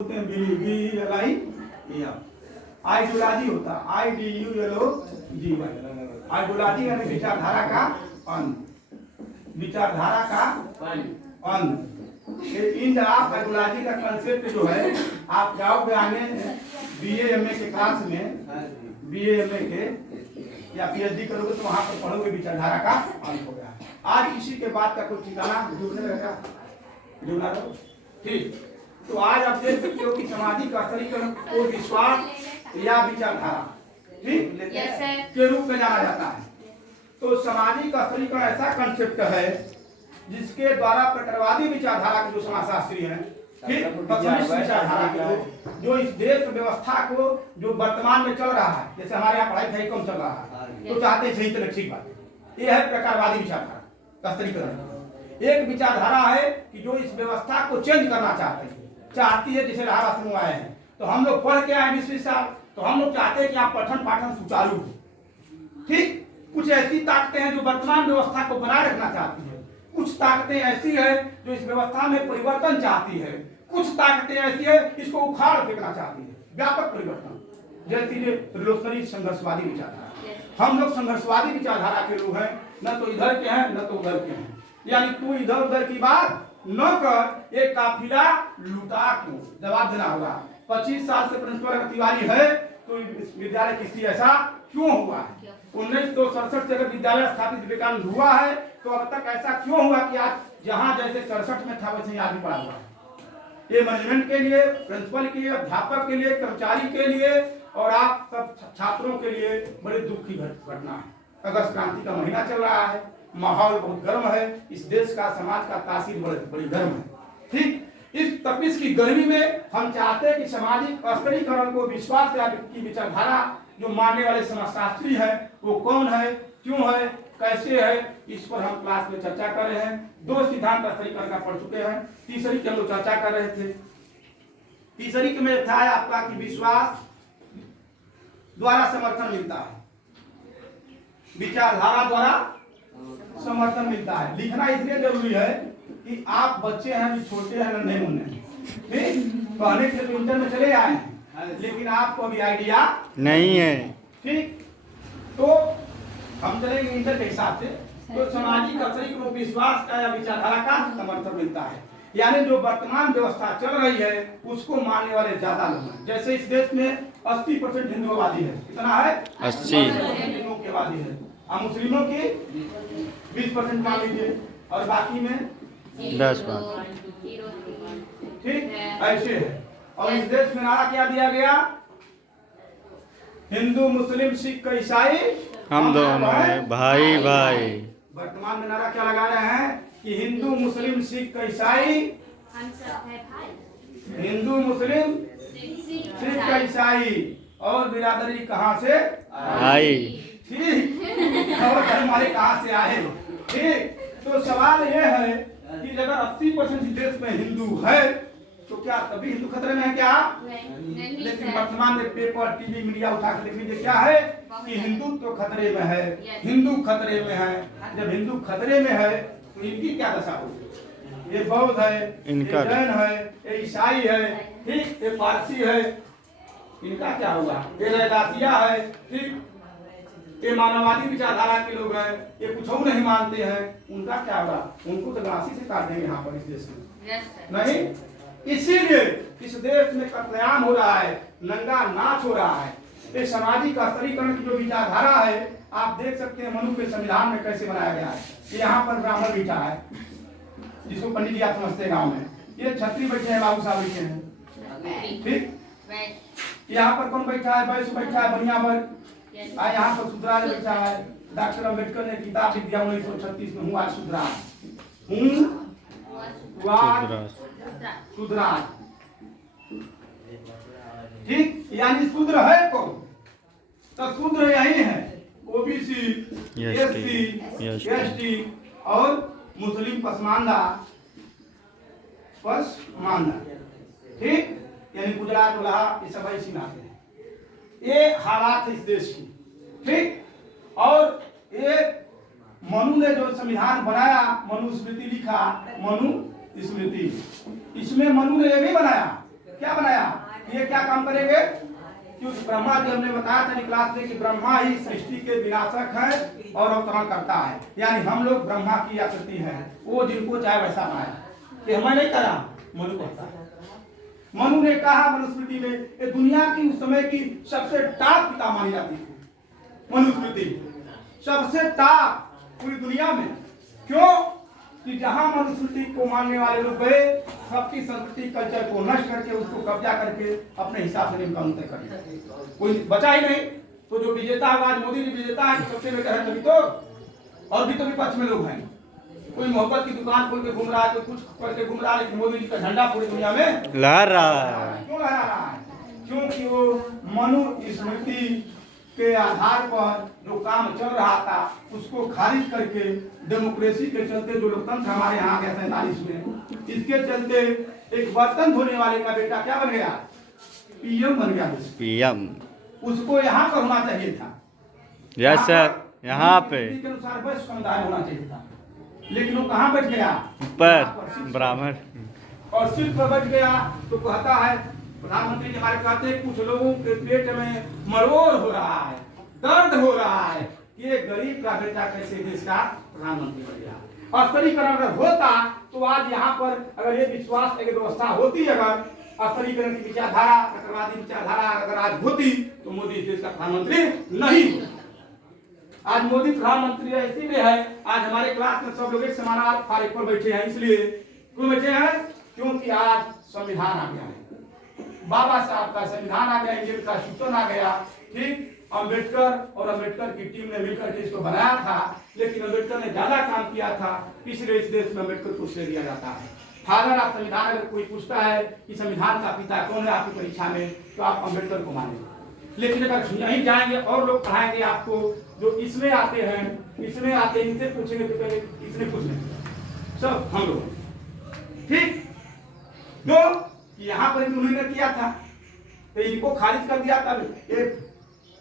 Ideology होता है IDULOGY। Ideology यानी विचारधारा का अंत, विचारधारा का अंत। इन आप आइडियोलॉजी का कंसेप्ट जो है आप जाओगे आगे BA MA के क्लास में, BA MA के या PhD करोगे तो वहां पर पढ़ोगे विचारधारा का अंत हो गया। आज इसी के बाद का कोई ठिकाना जुड़ने लगेगा, जुड़ना रहो ठीक। तो आज आप देख सकते हो कि सामाजिक स्तरीकरण को विश्वास या विचारधारा ठीक के रूप में जाना जाता है। तो सामाजिक स्तरीकरण ऐसा कंसेप्ट है जिसके द्वारा प्रकारवादी विचारधारा के जो समाजशास्त्री हैं ठीक, विचारधारा के लोग जो इस देश व्यवस्था को जो वर्तमान में चल रहा है, जैसे हमारे यहाँ पढ़ाई लिखाई कम चल रहा है तो चाहते हैं सही चले, ठीक बात है, ये है प्रकारवादी विचारधारा का स्तरीकरण। एक विचारधारा है कि जो इस व्यवस्था को चेंज करना चाहती है, जैसे रहा समूह आए हैं तो हम लोग पढ़ के आए 20 साल, तो हम लोग चाहते हैं कि आप पठन पाठन सुचारू हो ठीक। कुछ ऐसी ताकतें हैं जो वर्तमान व्यवस्था को बनाए रखना चाहती है, कुछ ताकतें ऐसी है जो इस व्यवस्था में परिवर्तन चाहती है, कुछ ताकतें ऐसी है इसको उखाड़ फेंकना चाहती है, व्यापक परिवर्तन। जैसे रिवोल्यूशनरी संघर्षवादी विचारधारा। हम लोग संघर्षवादी विचारधारा के लोग हैं, न तो इधर के हैं न तो उधर के हैं, यानी तू इधर उधर की बात न कर, एक काफिला लुटा क्यों, जवाब देना होगा। 25 साल से प्रिंसिपल तिवारी है तो विद्यालय किसी ऐसा क्यों हुआ है? 1967 से अगर विद्यालय स्थापित विवेकानंद हुआ है तो अब तक ऐसा क्यों हुआ कि आज जहां जैसे 67 में था वैसे आज भी पड़ा हुआ है? ये मैनेजमेंट के लिए, प्रिंसिपल के लिए, अध्यापक के लिए, कर्मचारी के लिए और आप सब छात्रों के लिए बड़ी दुख की घटना है। अगस्त क्रांति का महीना चल रहा है, माहौल बहुत गर्म है, इस देश का समाज का तासीर बड़ी गर्म है ठीक। इस तपिश की गर्मी में हम चाहते हैं कि सामाजिक स्तरीकरण को विश्वास की विचारधारा जो मानने वाले समाजशास्त्री है वो कौन है, क्यों है, कैसे है, इस पर हम क्लास में चर्चा कर रहे हैं। 2 सिद्धांत स्तरीकरण का पढ़ चुके हैं, तीसरी की हम लोग चर्चा कर रहे थे। तीसरी के में था आपका कि विश्वास द्वारा समर्थन मिलता है, विचारधारा द्वारा समर्थन मिलता है। लिखना इसलिए जरूरी है कि आप बच्चे हैं, अभी छोटे हैं, नन्हे मुन्ने ठीक, पढ़ने के लिए इंटर में चले आए हैं लेकिन आपको अभी आइडिया नहीं है ठीक। तो हम चलेंगे इंटर के हिसाब से। तो सामाजिक स्तरीकरण को विश्वास का या विचारधारा का समर्थन मिलता है, यानी जो वर्तमान व्यवस्था चल रही है उसको मानने वाले ज्यादा लोग हैं। जैसे इस देश में 80% हिंदुवादी है, कितना है 80 हिंदुवादी है, और मुस्लिमों की 20% मान लीजिए और बाकी में 10% ठीक ऐसे है। और इस देश में नारा क्या दिया गया? हिंदू मुस्लिम सिख ईसाई हम दोनों हैं भाई भाई। वर्तमान में नारा क्या लगा रहे हैं कि हिंदू मुस्लिम सिख ईसाई, हिंदू मुस्लिम सिख ईसाई और बिरादरी कहाँ से आई ठीक, और हमारे कहाँ से आए ठीक। तो सवाल यह है कि अगर 80% देश में हिंदू है तो क्या तभी हिंदू खतरे में है क्या? लेकिन वर्तमान में पेपर टीवी मीडिया उठा के लिख लीजिए क्या है कि हिंदू तो खतरे में है, हिंदू खतरे में है। जब हिंदू खतरे में है तो इनकी क्या दशा होगी? ये बौद्ध है, ये जैन है, ये ईसाई है ठीक, ये पारसी है, इनका क्या होगा? ये रैदासिया है ठीक, ये मानववादी विचारधारा के लोग हैं, ये कुछ और नहीं मानते हैं, उनका क्या होगा? उनको तो गांसी से काट देंगे यहाँ पर इस देश में नहीं। इसीलिए इस देश में कत्लेआम हो रहा है, नंगा नाच हो रहा है। ये सामाजिक स्तरीकरण की जो विचारधारा है आप देख सकते हैं मनु के संविधान में कैसे बनाया गया है। ये यहाँ पर ब्राह्मण बैठा है जिसको पंडित जी आप समझते हैं गाँव में, ये छत्री बैठे हैं, बाबू साहब बैठे हैं ठीक। यहाँ पर कौन बैठा है? वैश्य बैठा है, बढ़िया वर्ग। यहाँ पर सुधराज बैठा है, डॉक्टर अम्बेडकर ने किताब लिख दिया 1936 में, हूँ आज सुधराज, हूँ सुधराज ठीक, यानी शूद्र है कौन? तो शूद्र यही है, ओबीसी, एससी, एसटी और मुस्लिम पसमानदा ठीक, यानी गुजरात उलाहा ये सब इसी में आते हैं। ये हालात है इस देश की ठीक। और ये मनु ने जो संविधान बनाया, मनुस्मृति लिखा, मनु स्मृति, इसमें मनु ने ये भी बनाया क्या बनाया? ये क्या काम करेंगे? क्योंकि ब्रह्मा जी हमने बताया था क्लास में कि ब्रह्मा ही सृष्टि के विनाशक है और अवतरण करता है, यानी हम लोग ब्रह्मा की आकृति है। वो जिनको चाहे वैसा बनाया, कि हमें नहीं करा, मनु कहता है। मनु ने कहा मनुस्मृति में, ये दुनिया की उस समय की सबसे टॉप किताब मानी जाती थी मनुस्मृति, सबसे टॉप पूरी दुनिया में। क्यों? कि जहां मनुस्मृति को मानने वाले लोग गए, सबकी संस्कृति कल्चर को नष्ट करके उसको कब्जा करके अपने हिसाब से नियम कानून तय कर दिया, कोई बचा ही नहीं। तो जो विजेता है, आज मोदी जी विजेता है, सबसे में कहे तभी तो, और भी तो विपक्ष में लोग हैं। कोई मोहब्बत की दुकान खोल के घूम रहा है, कोई कुछ करके घूम रहा है, लेकिन मोदी जी का झंडा पूरी दुनिया में लहरा रहा है। क्यों लहरा रहा है? क्योंकि वो मनुस्मृति के आधार पर जो काम चल रहा था उसको खारिज करके, डेमोक्रेसी के चलते जो लोकतंत्र हमारे यहाँ गया 47 में, इसके चलते एक बर्तन धोने वाले का बेटा क्या बन गया? पीएम बन गया। पीएम उसको यहाँ पर होना चाहिए था। यस सर, यहाँ पे के अनुसार वैश्य समुदाय होना चाहिए था, लेकिन वो कहाँ बैठ गया? पर ब्राह्मण। और सिर्फ पर बैठ गया तो कहता है, प्रधानमंत्री जी हमारे कहते हैं कुछ लोगों के पेट में मरोड़ हो रहा है, दर्द हो रहा है कि ये गरीब का बेटा कैसे देश का प्रधानमंत्री बन गया। और स्तरीकरण अगर होता तो आज यहाँ पर अगर ये विश्वास की व्यवस्था होती, अगर स्तरीकरण की विचारधारा, कट्टरवादी विचारधारा अगर आज होती, तो मोदी देश का प्रधानमंत्री नहीं होता। आज मोदी प्रधानमंत्री इसीलिए है, आज हमारे क्लास में सब लोग एक समान फारिग पर बैठे हैं। इसलिए क्यों बैठे हैं? क्योंकि आज संविधान आ गया है, बाबा साहब का संविधान आ गया, इंडियन कॉन्स्टिट्यूशन आ गया। ठीक, अंबेडकर और अंबेडकर की टीम ने मिलकर के इसको बनाया था, लेकिन अंबेडकर ने ज्यादा काम किया था, इसलिए इस देश में अंबेडकर को श्रेय दिया जाता है। फादर ऑफ संविधान, अगर कोई पूछता है कि संविधान का पिता कौन है आपकी परीक्षा में, तो आप अंबेडकर को मानेंगे। लेकिन अगर यहीं जाएंगे और लोग पढ़ाएंगे आपको जो इसमें आते हैं, इसमें आते हैं, इनसे पूछेंगे तो पहले इसने कुछ नहीं, सब हम लोग। ठीक, जो यहाँ पर भी उन्होंने किया था, तो इनको खारिज कर दिया। तब ये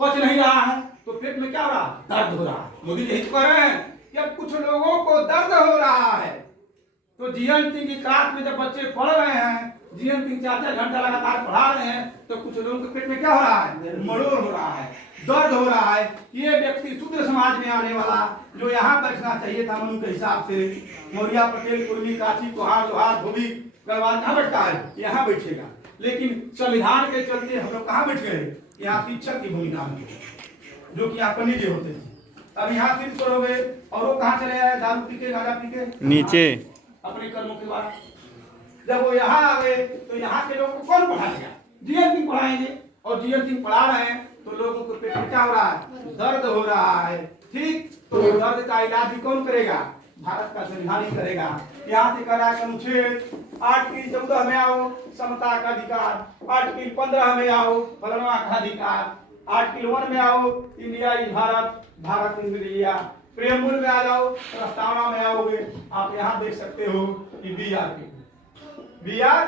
पच नहीं रहा है तो पेट में क्या हो रहा? दर्द हो रहा है। मोदी जी कह रहे हैं कि अब कुछ लोगों को दर्द हो रहा है। तो जीएन सिंह की क्लास में जब बच्चे पढ़ रहे हैं, जीएन सिंह 4-4 घंटा लगातार पढ़ा रहे हैं, तो कुछ लोगों के पेट में क्या हो रहा है? मरोड़ हो रहा है, दर्द हो रहा है। ये व्यक्ति शूद्र समाज में आने वाला, जो यहाँ बैठना चाहिए था मनु के हिसाब से, मौर्य, पटेल, कुर्मी, काछी, कुहार, लोहार, धोबी, गढ़वाल, कहाँ बैठता है? यहाँ बैठेगा। लेकिन संविधान के चलते हम लोग कहाँ बैठ गए? यहाँ शिक्षक की भूमिका में, जो कि यहाँ पंडित जी होते थे। अब यहाँ सिर्फ हो गए, और वो कहाँ चले आए? दारू पी के, गांजा पी के नीचे अपने कर्मों के बाद। जब वो यहाँ आ गए तो यहाँ के लोगों को कौन पढ़ाएगा? जीएन सिंह पढ़ाएंगे, और जीएन सिंह पढ़ा रहे हैं तो लोगों को पेट में क्या हो रहा है? दर्द हो रहा है। ठीक, तो दर्द का इलाज भी कौन करेगा? भारत का संविधान ही करेगा। यहाँ से कह रहा है अनुच्छेद आर्टिकल 14 में आओ, समता का अधिकार, आर्टिकल 15 में आओ, फलनवा का अधिकार, आर्टिकल 1 में आओ, India is Bharat, Bharat is India, preamble में आ जाओ, प्रस्तावना में आओगे, आप यहाँ देख सकते हो कि वी आर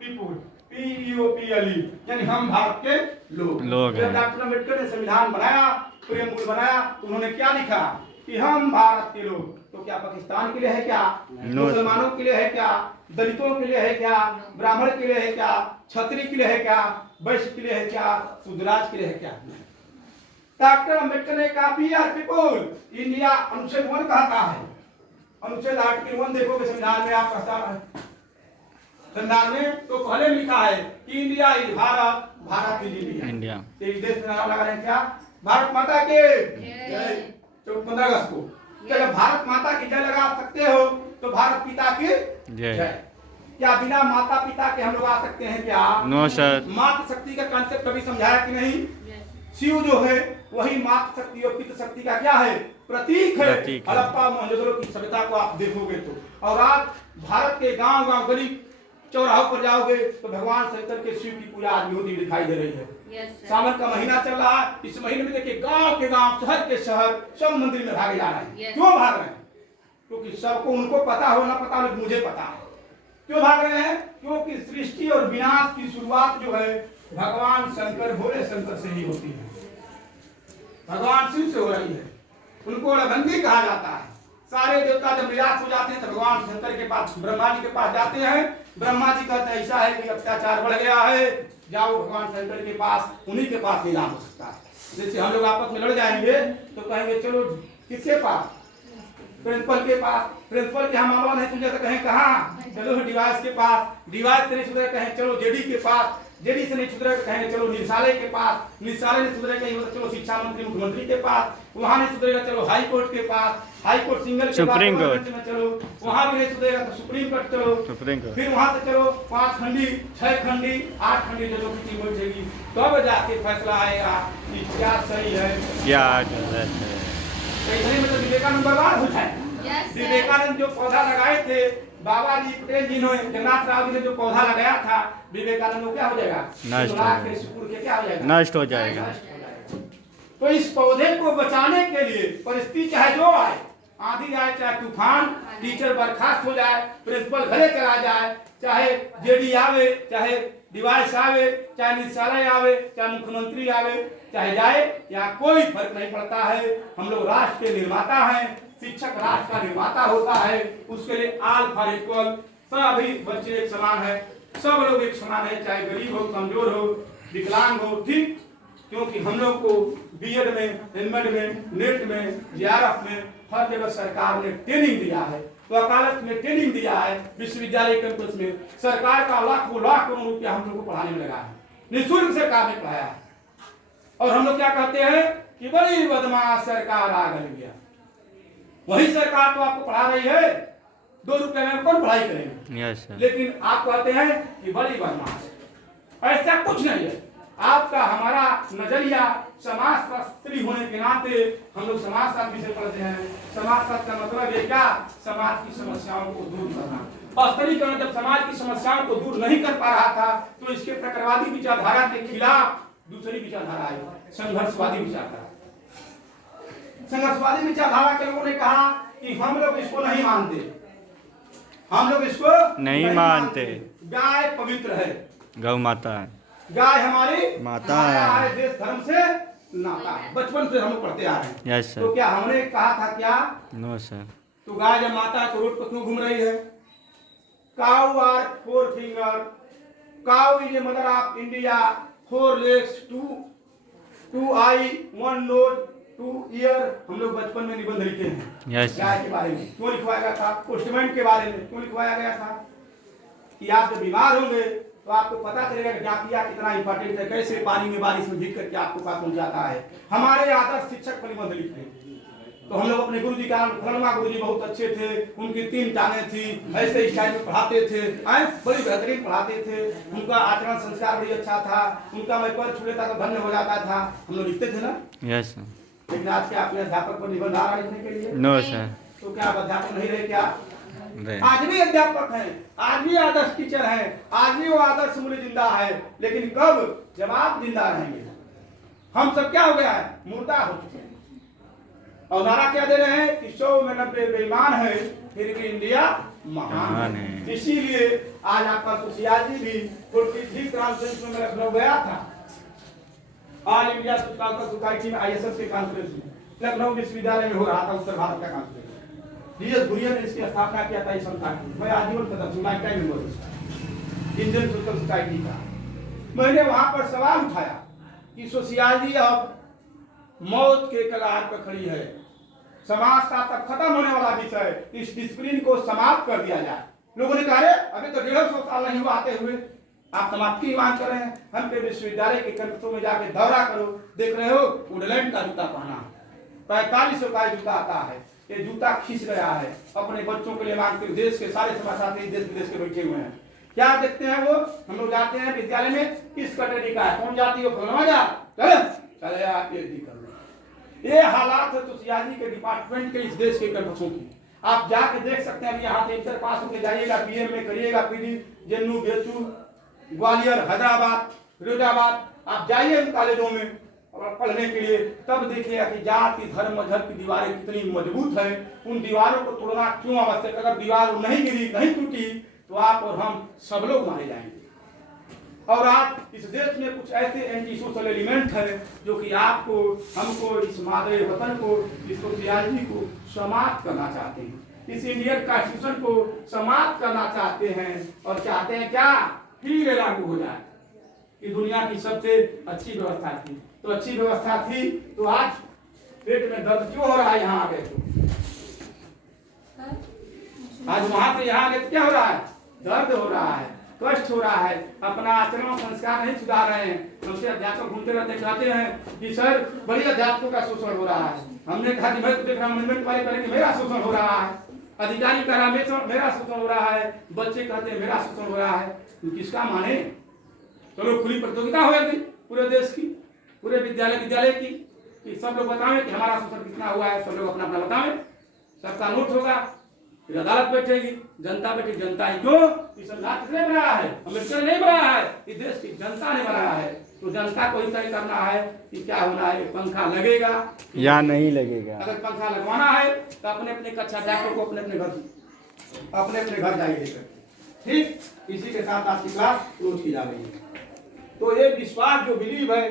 पीपुल, PEOPLE, यानी हम भारत के लोग हैं। डॉक्टर अम्बेडकर ने संविधान बनाया, प्रेमबुल बनाया, तो उन्होंने क्या लिखा कि हम भारत के लोग। तो क्या पाकिस्तान के लिए है क्या? मुसलमानों के लिए है क्या? दलितों के लिए है क्या? ब्राह्मण के लिए है क्या? क्षत्रिय के लिए है क्या? वैश्य के लिए है क्या? शूद्राज के लिए है क्या? डॉक्टर अम्बेडकर ने कहा वी आर पीपुल, इंडिया, अनुच्छेद 1 कहता है, अनुच्छेद आर्टिकल 1 देखोगे संविधान में, आप कहता है संविधान में तो पहले लिखा है कि India is Bharat, Bharat is India. इस देश में नारा लगा रहे हैं क्या? भारत माता के जय। 15 अगस्त को जब भारत माता की जय लगा सकते हो तो भारत पिता की जय। क्या बिना माता पिता के हम लोग आ सकते हैं क्या? No sir. मातृ शक्ति का कांसेप्ट कभी समझाया कि नहीं? शिव जो है वही मातृ शक्ति और पितृ शक्ति का क्या है? प्रतीक है। हड़प्पा मोहनजोदड़ो की सभ्यता को आप देखोगे तो, और आज भारत के गांव गांव गली चौराहों पर जाओगे तो भगवान शंकर के शिव की पूजा आज भी होती दिखाई दे रही है। सावन का महीना चल रहा है, इस महीने में देखिए गांव के गांव, शहर के शहर, सब मंदिर में भागे जा रहे हैं। क्यों भाग रहे हैं? क्योंकि सबको, उनको पता हो ना पता हो, मुझे पता है क्यों भाग रहे हैं। क्योंकि सृष्टि और विनाश की शुरुआत जो है भगवान शंकर, भोले शंकर से ही होती है, भगवान शिव से हो रही है। उनको अड़भंगी कहा जाता है। सारे देवता जब निराश हो जाते हैं तो भगवान शंकर के पास, ब्रह्मा जी के पास जाते हैं ब्रह्मा जी कहते हैं ऐसा है कि अत्याचार बढ़ गया है, जाओ भगवान शंकर के पास, उन्हीं के पास निदान हो सकता है। जैसे हम लोग आपस में लड़ जाएंगे तो कहेंगे चलो किसके पास, प्रिंसिपल के पास, प्रिंसिपल के यहाँ मामला नहीं सुझे तो कहें कहाँ, चलो डिवाइस के पास, डिवाइस से नहीं सुधरे कहें चलो जेडी के पास, जेडी से नहीं सुधरे कहेंगे चलो निदेशालय के पास, निदेशालय नहीं सुधरे कहेंगे चलो शिक्षा मंत्री मुख्यमंत्री के पास, वहाँ नहीं सुधरेगा चलो हाई कोर्ट के पास, हाई कोर्ट सिंगल के पास में चलो, वहाँ भी नहीं सुधरेगा तो सुप्रीम कोर्ट चलो, फिर वहाँ से चलो 5 खंडी 6 खंडी 8 खंडी जजों की टीम बैठेगी, तब जाके फैसला आएगा कि क्या सही है क्या गलत है। ऐसे में तो विवेकानंद बर्बाद हो जाएगा। विवेकानंद जो पौधा लगाए थे, बाबा जी पटेल जी ने, जगन्नाथ राव जी ने जो पौधा लगाया था, विवेकानंद को क्या हो जाएगा, नष्ट हो जाएगा। तो इस पौधे को बचाने के लिए परिस्थिति चाहे जो आए, आंधी आए चाहे तूफान, टीचर बर्खास्त हो जाए, प्रिंसिपल घरे चला जाए, चाहे जेडी आवे, चाहे डिवाइस आवे, चाहे निदेशालय आवे, चाहे मुख्यमंत्री आवे, चाहे जाए, या कोई फर्क नहीं पड़ता है। हम लोग राष्ट्र के निर्माता हैं, शिक्षक राष्ट्र का निर्माता होता है, उसके लिए ऑल फॉर इक्वल, सभी बच्चे एक समान है, सब लोग एक समान है, चाहे गरीब हो, कमजोर हो, विकलांग हो, ठीक। क्योंकि हम लोग को बीएड में, एमएड में, नेट में, जेआरएफ में हर जगह सरकार ने ट्रेनिंग दिया है, वकालत में ट्रेनिंग दिया है, विश्वविद्यालय कैंपस में सरकार का लाखों लाख करोड़ रुपया हम लोग को पढ़ाने में लगा है, निःशुल्क सरकार ने पढ़ाया है। और हम लोग क्या कहते हैं कि बड़ी बदमाश सरकार आ गई, वही सरकार तो आपको पढ़ा रही है, 2 रुपए में कौन पढ़ाई करेंगे, लेकिन आप कहते हैं कि बड़ी बदमाश। ऐसा कुछ नहीं है, आपका हमारा नजरिया समाजशास्त्री होने के नाते हम लोग समाजशास्त्र विषय पढ़ते हैं। समाजशास्त्र का मतलब है क्या, समाज की समस्याओं को दूर करना। औस्तरीकरण जब समाज की समस्याओं को दूर नहीं कर पा रहा था तो इसके प्रकारवादी विचारधारा के खिलाफ दूसरी विचारधारा आई, संघर्षवादी विचारधारा। संघर्षवादी विचारधारा के लोगों ने कहा कि हम लोग इसको नहीं मानते, हम लोग इसको नहीं मानते। गाय पवित्र है, गौ माता है, गाय हमारी माता है, देश धर्म से नाता है, बचपन से हम लोग पढ़ते आ रहे हैं। Yes sir. तो क्या हमने कहा था क्या, नो सर। तो गाय जब माता है तो रोड पर क्यों घूम रही है? Cow are 4 finger, cow is a mother of India, 4 legs, 2 eye, 1 nose, 2 ear। हम लोग बचपन में निबंध लिखे हैं गाय के बारे में। क्यों लिखवाया गया था? पोस्टमैन के बारे में क्यों लिखवाया गया था कि आप जब बीमार होंगे तो आपको पता चलेगा कि डाकिया कितना इंपॉर्टेंट है, कैसे पानी में बारिश में भीग करके आपको पास पहुंचाता है। हमारे आदर्श शिक्षक पर निबंध लिखते हैं। तो हम लोग अपने गुरुजी का, फलमा गुरुजी बहुत अच्छे थे, उनकी 3 टांगें थी, ऐसे स्टाइल में पढ़ाते थे, बड़ी बेहतरीन पढ़ाते थे, उनका आचरण संस्कार भी अच्छा था, उनका मैं पैर छू लेता तो धन्य हो जाता था। हम लोग लिखते थे ना? Yes sir. लेकिन आज के अपने अध्यापक पर निबंध आ रहा लिखने के लिए? No sir. तो क्या आप अध्यापक नहीं रहे क्या? आज भी अध्यापक हैं, आज भी आदर्श टीचर हैं, आज भी वो आदर्श मूल्य जिंदा है, लेकिन कब? जब आप जिंदा रहेंगे। हम सब क्या हो गया है? मुर्दा हो चुके हैं। और नारा क्या दे रहे हैं कि 100 में 90 बेईमान है, फिर भी इंडिया महान है। इसीलिए आज आपका सोशियोलॉजी भी 43 कॉन्फ्रेंस में लखनऊ गया था, ऑल इंडिया सोसाइटी में आईएसएफ के कॉन्फ्रेंस में लखनऊ विश्वविद्यालय में हो रहा था, उत्तर भारत का कॉन्फ्रेंस। डीएस घुरिया ने इसकी स्थापना किया था इस संस्था की। मैं आजीवन सदस्य, life time member Indian social society का। मैंने वहां पर सवाल उठाया कि सोशियोलॉजी अब मौत के कगार पर खड़ी है, समाज का तब खत्म होने वाला विषय, इस डिसिप्लिन को समाप्त कर दिया जाए। लोगों ने कहा अभी तो 150 साल नहीं हुआ आते हुए, आप समाप्ति की मांग कर रहे हैं। हम के विश्वविद्यालय के कैंपसों में जाके दौरा करो, देख रहे हो वुडलैंड का जूता पहना, 4500 का जूता आता है, ये जूता खींच गया है, अपने बच्चों के लिए मांगते। देश के सारे समाजशास्त्री देश विदेश के बैठे हुए हैं, क्या देखते हैं वो? हम लोग जाते हैं विद्यालय में, किस कैटेगरी का है, कौन जाति हो, फलवा जा, चले आप पीएचडी कर लो। ये हालात है सोशियोलॉजी के डिपार्टमेंट के इस देश के कैंपसों की। आप जाके देख सकते हैं, यहाँ से इंटर पास होकर जाइएगा, बीए में करिएगा, PG, JNU, BHU, Gwalior, Hyderabad, Firozabad, आप जाइए उन कॉलेजों में पढ़ने के लिए, तब देखिएगा कि जाति धर्म मजहब की दीवारें कितनी मजबूत है। उन दीवारों को तोड़ना क्यों आवश्यक? अगर दीवार नहीं गिरी, नहीं टूटी, तो आप और हम सब लोग मारे जाएंगे। और आज इस देश में कुछ ऐसे एंटी सोशल एलिमेंट है जो कि आपको, हमको, इस मादरे वतन को, इस सोशियोलॉजी को समाप्त करना चाहते हैं। इस इंडियन कॉन्स्टिट्यूशन को समाप्त करना चाहते हैं और चाहते हैं क्या फिर ये लागू हो जाए कि दुनिया की सबसे अच्छी व्यवस्था थी। तो अच्छी व्यवस्था थी तो आज पेट में दर्द क्यों हो रहा है? यहाँ आ गए तो आज वहां से यहाँ आ गए तो क्या हो रहा है? दर्द हो रहा है, कष्ट हो रहा है, अपना आचरण संस्कार नहीं सुधार रहे हैं। हमसे अध्यापक घूमते रहते कहते हैं कि सर बड़ी अध्यापकों का शोषण हो रहा है। हमने कहा कि मैं तो देख रहा हूँ मैनेजमेंट वाले करेंगे मेरा शोषण हो रहा है, अधिकारी कह रहा मेरा शोषण हो रहा है, बच्चे कहते हैं मेरा शोषण हो रहा है। तो किसका माने? चलो खुली प्रतियोगिता होगी पूरे देश की, पूरे विद्यालय की कि सब लोग बताएं कि हमारा शोषण कितना हुआ है। सब लोग अपना अपना बताएं, सबका नोट होगा, फिर अदालत बैठेगी, जनता बैठेगी। जनता ही क्यों? इस संविधान किसने बनाया है? अम्बेडकर नहीं बनाया है, इस देश की जनता ने बनाया है। तो जनता को ही तय करना है कि क्या होना है, पंखा लगेगा या नहीं लगेगा। अगर पंखा लगवाना है तो अपने अपने कक्षा अध्यापकों को अपने अपने घर जाइए लेकर। ठीक, इसी के साथ आज की क्लास क्लोज की जा रही है। तो ये विश्वास जो बिलीव है